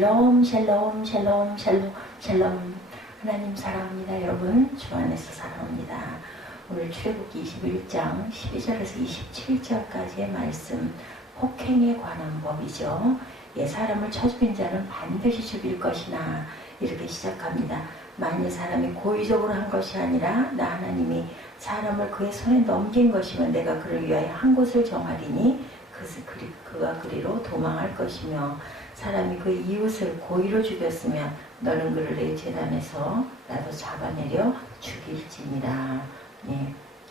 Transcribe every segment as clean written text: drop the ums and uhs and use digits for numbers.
샬롬 샬롬 샬롬 샬롬 샬롬. 하나님 사랑합니다. 여러분 주 안에서 사랑합니다. 오늘 출애굽기 21장 12절에서 27절까지의 말씀, 폭행에 관한 법이죠. 사람을 쳐 죽인 자는 반드시 죽일 것이나, 이렇게 시작합니다. 만일 사람이 고의적으로 한 것이 아니라 나 하나님이 사람을 그의 손에 넘긴 것이면 내가 그를 위하여 한 곳을 정하리니 그가 그리로 도망할 것이며, 사람이 그 이웃을 고의로 죽였으면 너는 그를 내 제단에서 나도 잡아내려 죽일지니라.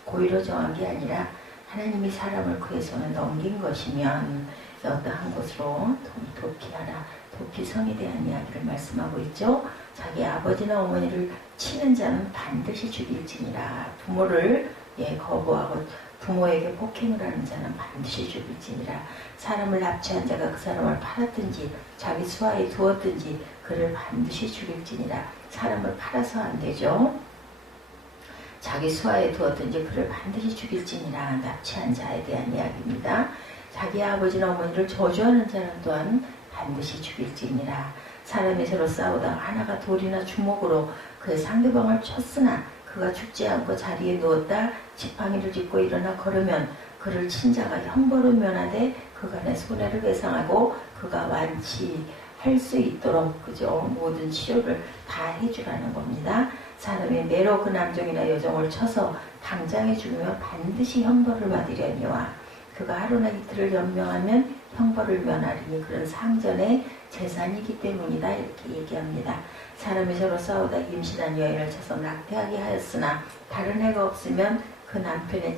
고의로 정한 게 아니라 하나님이 사람을 그의 손에 넘긴 것이면 어떠한 곳으로 도피하라. 도피성에 대한 이야기를 말씀하고 있죠. 자기 아버지나 어머니를 치는 자는 반드시 죽일지니라. 부모를 거부하고 부모에게 폭행을 하는 자는 반드시 죽일지니라. 사람을 납치한 자가 그 사람을 팔았든지 자기 수하에 두었든지 그를 반드시 죽일지니라. 사람을 팔아서 안 되죠. 자기 수하에 두었든지 그를 반드시 죽일지니라. 납치한 자에 대한 이야기입니다. 자기 아버지나 어머니를 저주하는 자는 또한 반드시 죽일지니라. 사람이 서로 싸우다가 하나가 돌이나 주먹으로 그의 상대방을 쳤으나 그가 죽지 않고 자리에 누웠다 지팡이를 짚고 일어나 걸으면 그를 친 자가 형벌을 면하되 그가 내 손해를 배상하고 그가 완치할 수 있도록 모든 치료를 다 해주라는 겁니다. 사람이 매로 그 남종이나 여종을 쳐서 당장에 죽으면 반드시 형벌을 받으려니와 그가 하루나 이틀을 연명하면 형벌을 면하리니 그런 상전의 재산이기 때문이다. 이렇게 얘기합니다. 사람이 서로 싸우다 임신한 여인을 쳐서 낙태하게 하였으나 다른 해가 없으면 그 남편의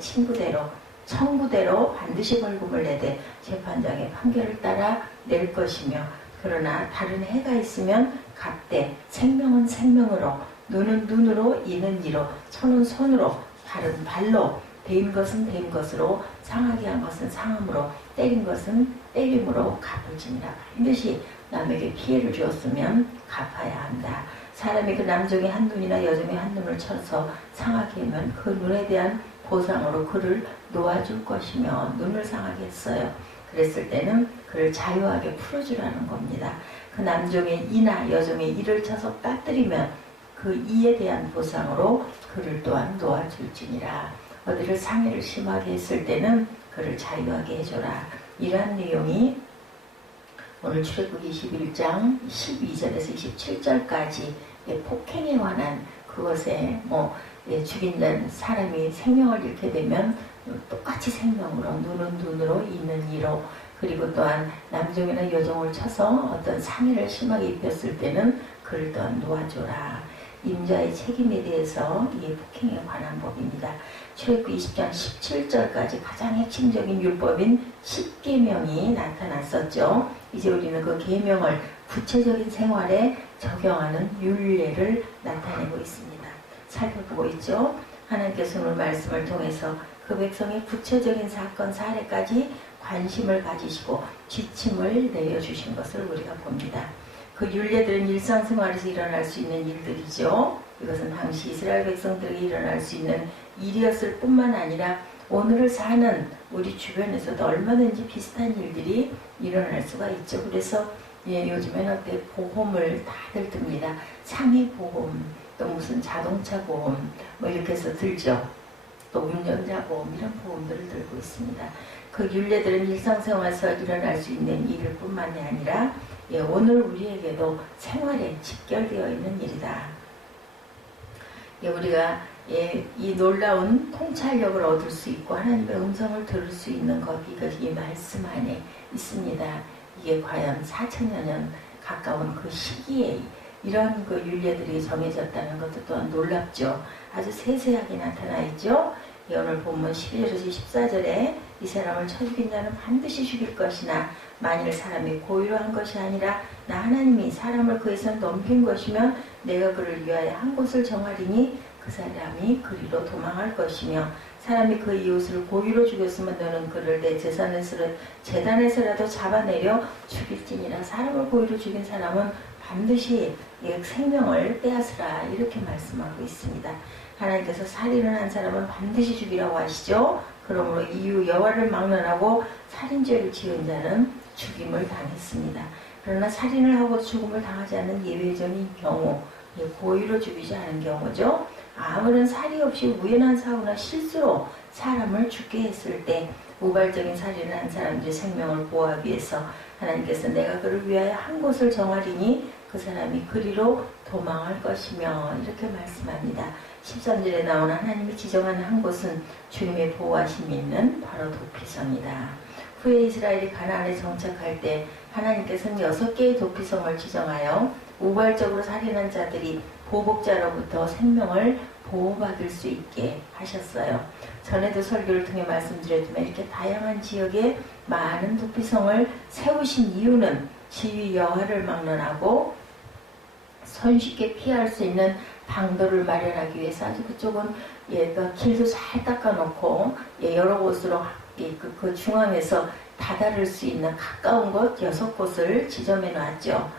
청구대로 반드시 벌금을 내되 재판장의 판결을 따라 낼 것이며, 그러나 다른 해가 있으면 갓대 생명은 생명으로, 눈은 눈으로, 이는 이로, 손은 손으로, 발은 발로, 베인 것은 베인 것으로, 상하게 한 것은 상함으로, 때린 것은 때림으로 갚을지니라. 반드시 남에게 피해를 주었으면 갚아야 한다. 사람이 그 남종의 한 눈이나 여종의 한 눈을 쳐서 상하게 하면 그 눈에 대한 보상으로 그를 놓아줄 것이며, 눈을 상하게 했어요. 그랬을 때는 그를 자유하게 풀어주라는 겁니다. 그 남종의 이나 여종의 이를 쳐서 빠뜨리면 그 이에 대한 보상으로 그를 또한 놓아줄지니라. 어디를 상해를 심하게 했을 때는 그를 자유하게 해줘라. 이러한 내용이 오늘 출애굽기 21장 12절에서 27절까지 폭행에 관한 그것에 죽인 자는 사람이 생명을 잃게 되면 똑같이 생명으로, 눈은 눈으로, 이는 이로, 그리고 또한 남종이나 여종을 쳐서 어떤 상해를 심하게 입혔을 때는 그를 또한 놓아줘라. 임자의 책임에 대해서 이 폭행에 관한 법입니다. 출애굽기 20장 17절까지 가장 핵심적인 율법인 10계명이 나타났었죠. 이제 우리는 그 계명을 구체적인 생활에 적용하는 율례를 나타내고 있습니다. 살펴보고 있죠. 하나님께서 오늘 말씀을 통해서 그 백성의 구체적인 사건 사례까지 관심을 가지시고 지침을 내려주신 것을 우리가 봅니다. 그 율례들은 일상생활에서 일어날 수 있는 일들이죠. 이것은 당시 이스라엘 백성들에게 일어날 수 있는 일이었을 뿐만 아니라 오늘을 사는 우리 주변에서도 얼마든지 비슷한 일들이 일어날 수가 있죠. 그래서 요즘에는 보험을 다들 듭니다. 상해보험, 또 무슨 자동차 보험 이렇게 해서 들죠. 또 운전자 보험, 이런 보험들을 들고 있습니다. 그 율례들은 일상생활에서 일어날 수 있는 일일 뿐만이 아니라 오늘 우리에게도 생활에 직결되어 있는 일이다. 우리가 이 놀라운 통찰력을 얻을 수 있고 하나님의 음성을 들을 수 있는 것, 이것이 이 말씀 안에 있습니다. 이게 과연 4000여 년 가까운 그 시기에 이런 그 율례들이 정해졌다는 것도 또한 놀랍죠. 아주 세세하게 나타나 있죠. 오늘 본문 12절에서 14절에 이 사람을 쳐 죽인 자는 반드시 죽일 것이나 만일 사람이 고의로 한 것이 아니라 나 하나님이 사람을 그의 손에 넘긴 것이면 내가 그를 위하여 한 곳을 정하리니 그 사람이 그리로 도망할 것이며, 사람이 그 이웃을 고의로 죽였으면 너는 그를 내 제단에서라도 잡아내려 죽일지니라. 사람을 고의로 죽인 사람은 반드시 생명을 빼앗으라. 이렇게 말씀하고 있습니다. 하나님께서 살인을 한 사람은 반드시 죽이라고 하시죠. 그러므로 이유 여호와를 막론하고 살인죄를 지은 자는 죽임을 당했습니다. 그러나 살인을 하고 죽음을 당하지 않는 예외적인 경우, 고의로 죽이지 않은 경우죠. 아무런 살이 없이 우연한 사고나 실수로 사람을 죽게 했을 때 우발적인 살인을 한 사람들의 생명을 보호하기 위해서 하나님께서 내가 그를 위하여 한 곳을 정하리니 그 사람이 그리로 도망할 것이며 이렇게 말씀합니다. 13절에 나오는 하나님이 지정하는 한 곳은 주님의 보호하심이 있는 바로 도피성이다. 후에 이스라엘이 가나안에 정착할 때 하나님께서는 6개의 도피성을 지정하여 우발적으로 살인한 자들이 보복자로부터 생명을 보호받을 수 있게 하셨어요. 전에도 설교를 통해 말씀드렸지만 이렇게 다양한 지역에 많은 도피성을 세우신 이유는 지휘 여하를 막론하고 손쉽게 피할 수 있는 방도를 마련하기 위해서 아주 그쪽은 그 길도 잘 닦아놓고 여러 곳으로 그 중앙에서 다다를 수 있는 가까운 곳 6곳을 지정해 놨죠.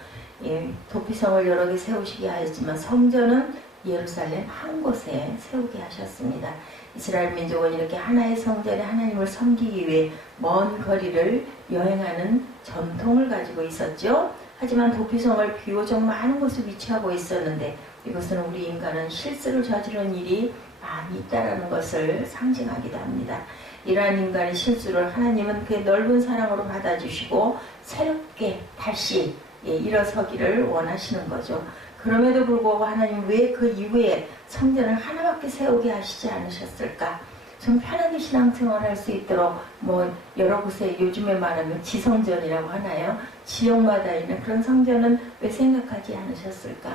도피성을 여러 개 세우시게 하였지만 성전은 예루살렘 한 곳에 세우게 하셨습니다. 이스라엘 민족은 이렇게 하나의 성전에 하나님을 섬기기 위해 먼 거리를 여행하는 전통을 가지고 있었죠. 하지만 도피성을 비교적 많은 곳에 위치하고 있었는데 이것은 우리 인간은 실수를 저지른 일이 많이 있다는 것을 상징하기도 합니다. 이러한 인간의 실수를 하나님은 그의 넓은 사랑으로 받아주시고 새롭게 다시 일어서기를 원하시는 거죠. 그럼에도 불구하고 하나님 왜 그 이후에 성전을 하나밖에 세우게 하시지 않으셨을까? 좀 편하게 신앙생활을 할 수 있도록 여러 곳에 요즘에 말하면 지성전이라고 하나요? 지역마다 있는 그런 성전은 왜 생각하지 않으셨을까?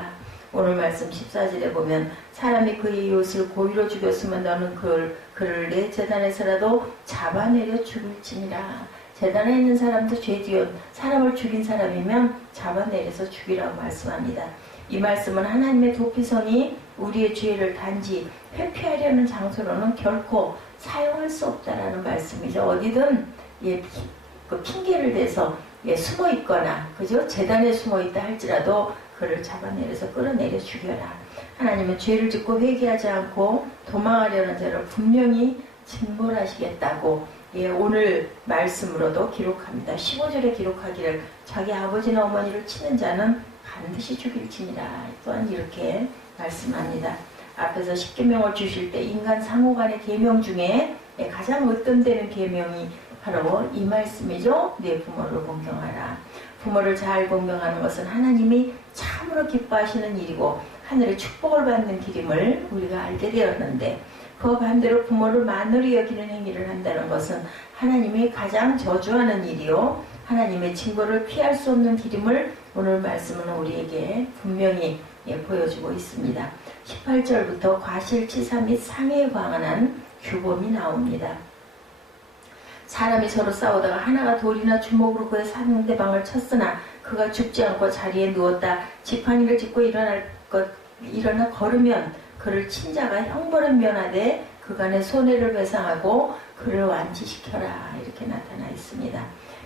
오늘 말씀 14절에 보면 사람이 그의 이웃을 고의로 죽였으면 너는 그를 내 제단에서라도 잡아내려 죽일지니라. 제단에 있는 사람도 죄지은 사람을 죽인 사람이면 잡아내려서 죽이라고 말씀합니다. 이 말씀은 하나님의 도피성이 우리의 죄를 단지 회피하려는 장소로는 결코 사용할 수 없다라는 말씀이죠. 어디든 그 핑계를 대서 숨어 있거나 그죠? 제단에 숨어 있다 할지라도 그를 잡아내려서 끌어내려 죽여라. 하나님은 죄를 짓고 회개하지 않고 도망하려는 자를 분명히 징벌하시겠다고 오늘 말씀으로도 기록합니다. 15절에 기록하기를 자기 아버지나 어머니를 치는 자는 반드시 죽일지니라. 또한 이렇게 말씀합니다. 앞에서 십계명을 주실 때 인간 상호 간의 계명 중에 가장 으뜸되는 계명이 바로 이 말씀이죠. 내 부모를 공경하라. 부모를 잘 공경하는 것은 하나님이 참으로 기뻐하시는 일이고 하늘의 축복을 받는 길임을 우리가 알게 되었는데 그 반대로 부모를 만으로 여기는 행위를 한다는 것은 하나님이 가장 저주하는 일이요 하나님의 징벌을 피할 수 없는 길임을 오늘 말씀은 우리에게 분명히 보여주고 있습니다. 18절부터 과실치사 및 상해에 관한 규범이 나옵니다. 사람이 서로 싸우다가 하나가 돌이나 주먹으로 그의 상대방을 쳤으나 그가 죽지 않고 자리에 누웠다 지팡이를 짚고 일어나 걸으면 그를 친 자가 형벌을 면하되 그간의 손해를 배상하고 그를 완치시켜라. 이렇게 나타나 있습니다.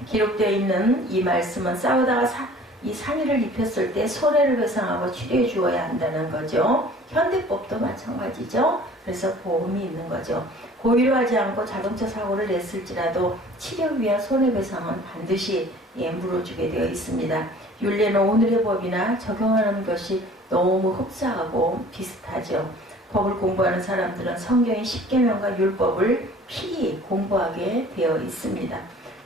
기록되어 있는 이 말씀은 싸우다가 이 상해를 입혔을 때 손해를 배상하고 치료해 주어야 한다는 거죠. 현대법도 마찬가지죠. 그래서 보험이 있는 거죠. 고의로 하지 않고 자동차 사고를 냈을지라도 치료 위한 손해배상은 반드시 물어주게 되어 있습니다. 율례는 오늘의 법이나 적용하는 것이 너무 흡사하고 비슷하죠. 법을 공부하는 사람들은 성경의 십계명과 율법을 필히 공부하게 되어 있습니다.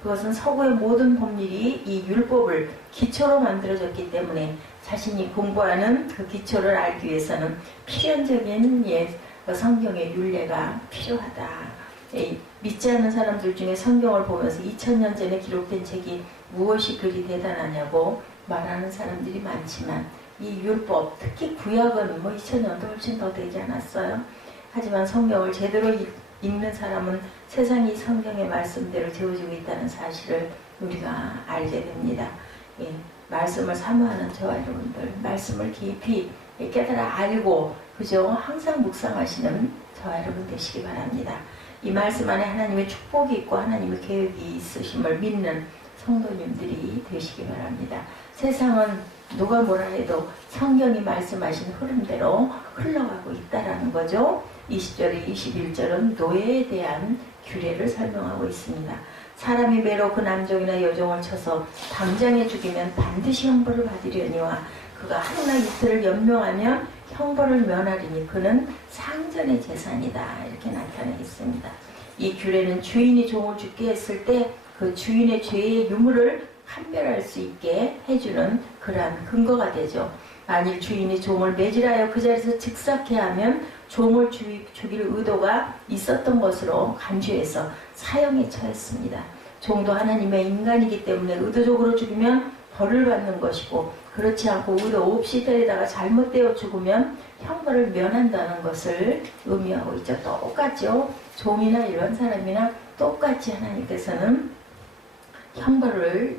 그것은 서구의 모든 법률이 이 율법을 기초로 만들어졌기 때문에 자신이 공부하는 그 기초를 알기 위해서는 필연적인 성경의 율례가 필요하다. 믿지 않는 사람들 중에 성경을 보면서 2000년 전에 기록된 책이 무엇이 그리 대단하냐고 말하는 사람들이 많지만 이 율법, 특히 구약은 2000년도 훨씬 더 되지 않았어요. 하지만 성경을 제대로 읽는 사람은 세상이 성경의 말씀대로 되어지고 있다는 사실을 우리가 알게 됩니다. 말씀을 사모하는 저와 여러분들, 말씀을 깊이 깨달아 알고 그저 항상 묵상하시는 저와 여러분 되시기 바랍니다. 이 말씀 안에 하나님의 축복이 있고 하나님의 계획이 있으심을 믿는 성도님들이 되시기 바랍니다. 세상은 누가 뭐라 해도 성경이 말씀하신 흐름대로 흘러가고 있다라는 거죠. 20절에 21절은 노예에 대한 규례를 설명하고 있습니다. 사람이 매로 그 남종이나 여종을 쳐서 당장에 죽이면 반드시 형벌을 받으려니와 그가 하루나 이틀을 연명하면 형벌을 면하리니 그는 상전의 재산이다. 이렇게 나타내 있습니다. 이 규례는 주인이 종을 죽게 했을 때 그 주인의 죄의 유무를 판별할 수 있게 해주는 그러한 근거가 되죠. 만일 주인이 종을 매질하여 그 자리에서 즉사케 하면 종을 죽일 의도가 있었던 것으로 간주해서 사형에 처했습니다. 종도 하나님의 인간이기 때문에 의도적으로 죽이면 벌을 받는 것이고 그렇지 않고 의도 없이 때리다가 잘못되어 죽으면 형벌을 면한다는 것을 의미하고 있죠. 똑같죠. 종이나 이런 사람이나 똑같이 하나님께서는 형벌을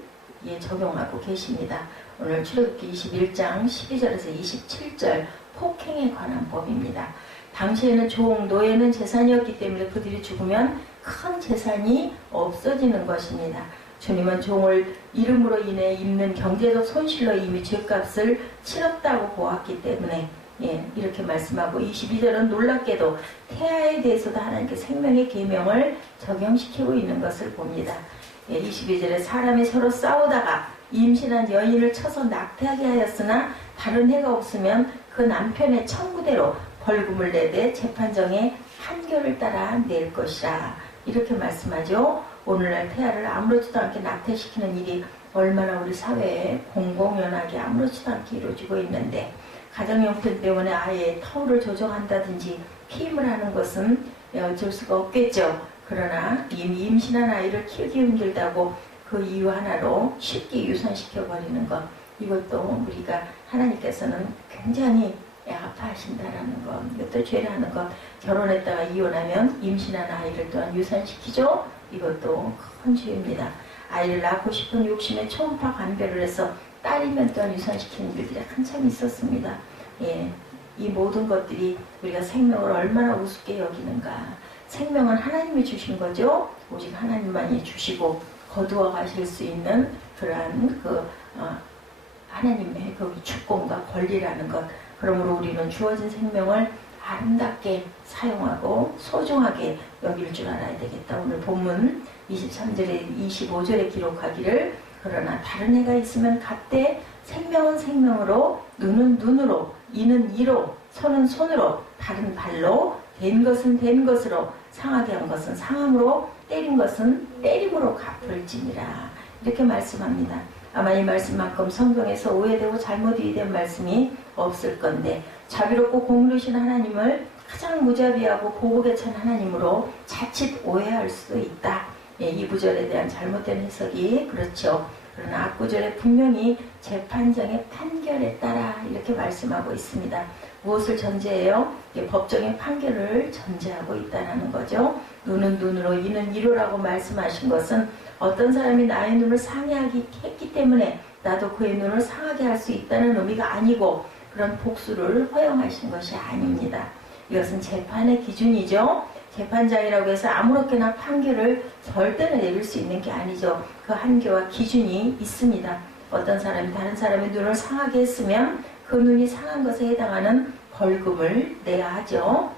적용하고 계십니다. 오늘 출애굽기 21장 12절에서 27절 폭행에 관한 법입니다. 당시에는 종, 노예는 재산이었기 때문에 그들이 죽으면 큰 재산이 없어지는 것입니다. 주님은 종을 이름으로 인해 입는 경제적 손실로 이미 죗값을 치렀다고 보았기 때문에 이렇게 말씀하고 22절은 놀랍게도 태아에 대해서도 하나님께 생명의 계명을 적용시키고 있는 것을 봅니다. 22절에 사람이 서로 싸우다가 임신한 여인을 쳐서 낙태하게 하였으나 다른 해가 없으면 그 남편의 청구대로 벌금을 내되 재판정에 판결을 따라 낼 것이라 이렇게 말씀하죠. 오늘날 태아를 아무렇지도 않게 낙태시키는 일이 얼마나 우리 사회에 공공연하게 아무렇지도 않게 이루어지고 있는데 가정형편 때문에 아예 터울을 조정한다든지 피임을 하는 것은 어쩔 수가 없겠죠. 그러나 이미 임신한 아이를 키우기 힘들다고 그 이유 하나로 쉽게 유산시켜버리는 것, 이것도 우리가 하나님께서는 굉장히 아파하신다라는 것, 이것도 죄라는 것. 결혼했다가 이혼하면 임신한 아이를 또한 유산시키죠. 이것도 큰 죄입니다. 아이를 낳고 싶은 욕심에 초음파 관배를 해서 딸이면 또한 유산시키는 일들이 한참 있었습니다. 이 모든 것들이 우리가 생명을 얼마나 우습게 여기는가. 생명은 하나님이 주신 거죠. 오직 하나님만이 주시고 거두어 가실 수 있는 그러한 하나님의 그 주권과 권리라는 것. 그러므로 우리는 주어진 생명을 아름답게 사용하고 소중하게 여길 줄 알아야 되겠다. 오늘 본문 23절에 25절에 기록하기를 그러나 다른 해가 있으면 같되 생명은 생명으로 눈은 눈으로 이는 이로 손은 손으로 발은 발로 된 것은 된 것으로 상하게 한 것은 상함으로 때린 것은 때림으로 갚을지니라 이렇게 말씀합니다. 아마 이 말씀만큼 성경에서 오해되고 잘못 이해된 말씀이 없을 건데 자비롭고 공의로우신 하나님을 가장 무자비하고 보복에 찬 하나님으로 자칫 오해할 수도 있다. 이 구절에 대한 잘못된 해석이 그렇죠. 그러나 앞구절에 분명히 재판정의 판결에 따라 이렇게 말씀하고 있습니다. 무엇을 전제해요? 법정의 판결을 전제하고 있다는 거죠. 눈은 눈으로 이는 이로라고 말씀하신 것은 어떤 사람이 나의 눈을 상해하기 했기 때문에 나도 그의 눈을 상하게 할 수 있다는 의미가 아니고 그런 복수를 허용하신 것이 아닙니다. 이것은 재판의 기준이죠. 재판장이라고 해서 아무렇게나 판결을 절대로 내릴 수 있는 게 아니죠. 그 한계와 기준이 있습니다. 어떤 사람이 다른 사람의 눈을 상하게 했으면 그 눈이 상한 것에 해당하는 벌금을 내야 하죠.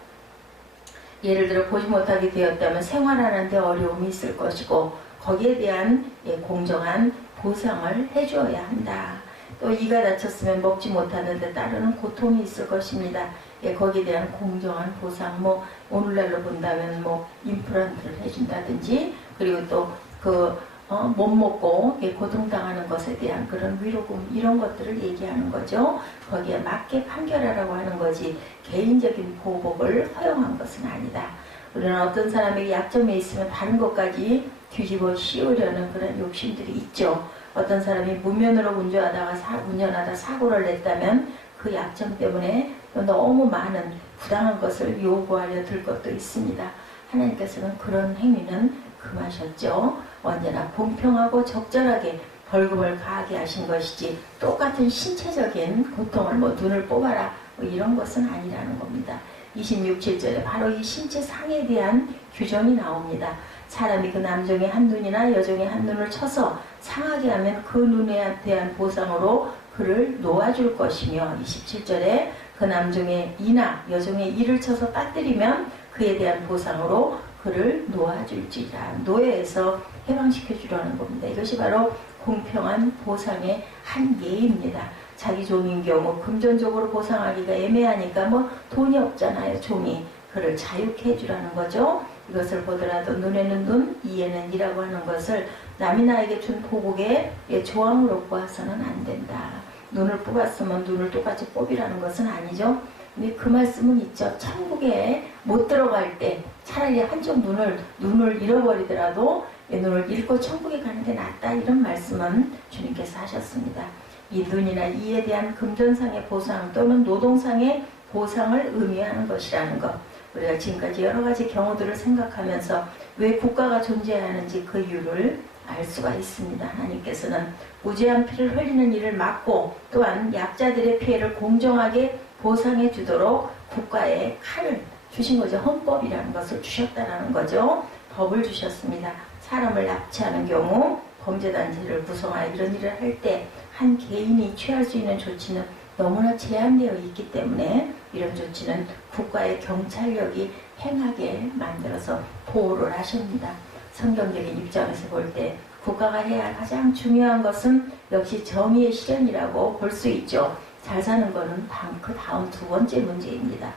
예를 들어 보지 못하게 되었다면 생활하는 데 어려움이 있을 것이고 거기에 대한 공정한 보상을 해주어야 한다. 또 이가 다쳤으면 먹지 못하는데 따르는 고통이 있을 것입니다. 거기에 대한 공정한 보상, 오늘날로 본다면 임플란트를 해준다든지, 그리고 또 못 먹고 고통당하는 것에 대한 그런 위로금, 이런 것들을 얘기하는 거죠. 거기에 맞게 판결하라고 하는 거지, 개인적인 보복을 허용한 것은 아니다. 우리는 어떤 사람에게 약점이 있으면 다른 것까지 뒤집어 씌우려는 그런 욕심들이 있죠. 어떤 사람이 무면으로 운전하다 사고를 냈다면 그 약점 때문에 너무 많은 부당한 것을 요구하려 들 것도 있습니다. 하나님께서는 그런 행위는 금하셨죠. 언제나 공평하고 적절하게 벌금을 가하게 하신 것이지 똑같은 신체적인 고통을 눈을 뽑아라 이런 것은 아니라는 겁니다. 26절에 바로 이 신체 상에 대한 규정이 나옵니다. 사람이 그 남종의 한 눈이나 여종의 한 눈을 쳐서 상하게 하면 그 눈에 대한 보상으로 그를 놓아줄 것이며 27절에 그 남종의 이나 여종의 이를 쳐서 빠뜨리면 그에 대한 보상으로 그를 놓아줄지라. 노예에서 해방시켜 주려는 겁니다. 이것이 바로 공평한 보상의 한 예입니다. 자기 종인 경우 금전적으로 보상하기가 애매하니까 뭐 돈이 없잖아요. 종이 그를 자유케 해주라는 거죠. 이것을 보더라도 눈에는 눈, 이에는 이라고 하는 것을 남이 나에게 준 보복에 조항으로 보아서는 안 된다. 눈을 뽑았으면 눈을 똑같이 뽑이라는 것은 아니죠. 근데 그 말씀은 있죠. 천국에 못 들어갈 때 차라리 한쪽 눈을 잃어버리더라도 눈을 잃고 천국에 가는 게 낫다. 이런 말씀은 주님께서 하셨습니다. 이 눈이나 이에 대한 금전상의 보상 또는 노동상의 보상을 의미하는 것이라는 것. 우리가 지금까지 여러 가지 경우들을 생각하면서 왜 국가가 존재하는지 그 이유를 알 수가 있습니다. 하나님께서는 무죄한 피를 흘리는 일을 막고 또한 약자들의 피해를 공정하게 보상해 주도록 국가에 칼을 주신 거죠. 헌법이라는 것을 주셨다라는 거죠. 법을 주셨습니다. 사람을 납치하는 경우 범죄단체를 구성하여 이런 일을 할 때 한 개인이 취할 수 있는 조치는 너무나 제한되어 있기 때문에 이런 조치는 국가의 경찰력이 행하게 만들어서 보호를 하십니다. 성경적인 입장에서 볼 때 국가가 해야 할 가장 중요한 것은 역시 정의의 실현이라고 볼 수 있죠. 잘 사는 것은 그 다음 두 번째 문제입니다.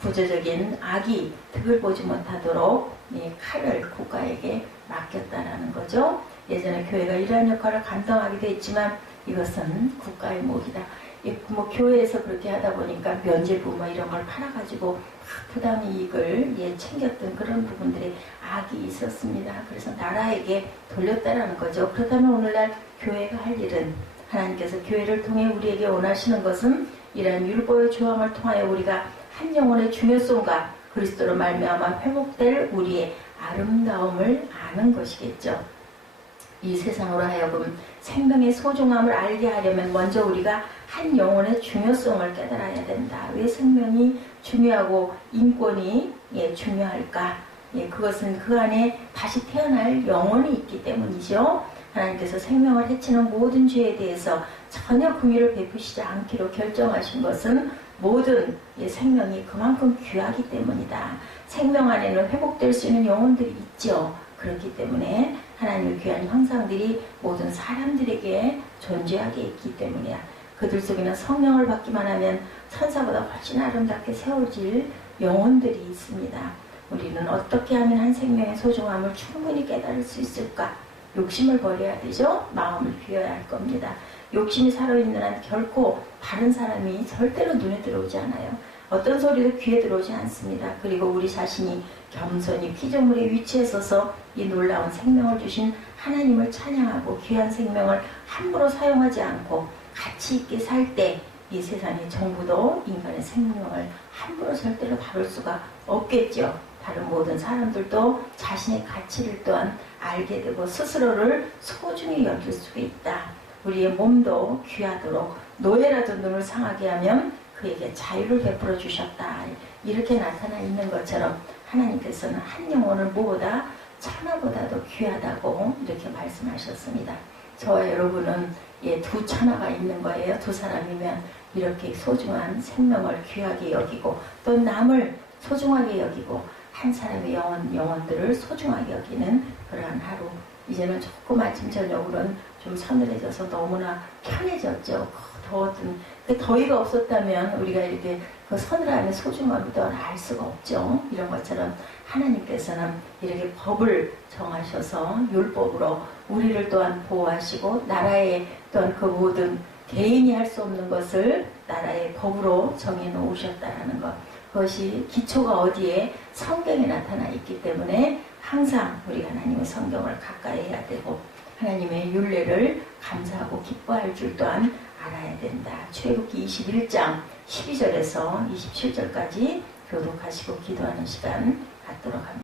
구조적인 악이 득을 보지 못하도록 이 칼을 국가에게 맡겼다라는 거죠. 예전에 교회가 이러한 역할을 감당하기도 했지만 이것은 국가의 몫이다. 뭐 교회에서 그렇게 하다 보니까 면죄부 뭐 이런 걸 팔아가지고 부당 이익을 챙겼던 그런 부분들이 악이 있었습니다. 그래서 나라에게 돌렸다라는 거죠. 그렇다면 오늘날 교회가 할 일은 하나님께서 교회를 통해 우리에게 원하시는 것은 이러한 율법의 조항을 통하여 우리가 한 영혼의 중요성과 그리스도로 말미암아 회복될 우리의 아름다움을 아는 것이겠죠. 이 세상으로 하여금 생명의 소중함을 알게 하려면 먼저 우리가 한 영혼의 중요성을 깨달아야 된다. 왜 생명이 중요하고 인권이 중요할까? 그것은 그 안에 다시 태어날 영혼이 있기 때문이죠. 하나님께서 생명을 해치는 모든 죄에 대해서 전혀 긍휼을 베푸시지 않기로 결정하신 것은 모든 생명이 그만큼 귀하기 때문이다. 생명 안에는 회복될 수 있는 영혼들이 있죠. 그렇기 때문에 하나님의 귀한 형상들이 모든 사람들에게 존재하게 있기 때문이야. 그들 속에는 성령을 받기만 하면 천사보다 훨씬 아름답게 세워질 영혼들이 있습니다. 우리는 어떻게 하면 한 생명의 소중함을 충분히 깨달을 수 있을까? 욕심을 버려야 되죠. 마음을 비워야 할 겁니다. 욕심이 살아있는 한 결코 다른 사람이 절대로 눈에 들어오지 않아요. 어떤 소리도 귀에 들어오지 않습니다. 그리고 우리 자신이 겸손히 피조물의 위치에 서서 이 놀라운 생명을 주신 하나님을 찬양하고 귀한 생명을 함부로 사용하지 않고 가치 있게 살 때 이 세상의 정부도 인간의 생명을 함부로 절대로 다룰 수가 없겠죠. 다른 모든 사람들도 자신의 가치를 또한 알게 되고 스스로를 소중히 여길 수가 있다. 우리의 몸도 귀하도록 노예라도 눈을 상하게 하면 그에게 자유를 베풀어 주셨다. 이렇게 나타나 있는 것처럼 하나님께서는 한 영혼을 무엇보다 천하보다도 귀하다고 이렇게 말씀하셨습니다. 저와 여러분은 두 천하가 있는 거예요. 두 사람이면 이렇게 소중한 생명을 귀하게 여기고 또 남을 소중하게 여기고 한 사람의 영혼들을 소중하게 여기는 그러한 하루. 이제는 조금 아침 저녁으로는 좀 서늘해져서 너무나 편해졌죠. 더웠던 더위가 없었다면 우리가 이렇게 그 서늘함의 소중함을 더 알 수가 없죠. 이런 것처럼 하나님께서는 이렇게 법을 정하셔서 율법으로 우리를 또한 보호하시고 나라의 또한 그 모든 개인이 할 수 없는 것을 나라의 법으로 정해 놓으셨다라는 것. 그것이 기초가 어디에 성경에 나타나 있기 때문에 항상 우리가 하나님의 성경을 가까이 해야 되고 하나님의 율례를 감사하고 기뻐할 줄 또한 알아야 된다. 출애굽기 21장 12절에서 27절까지 교독하시고 기도하는 시간 갖도록 합니다.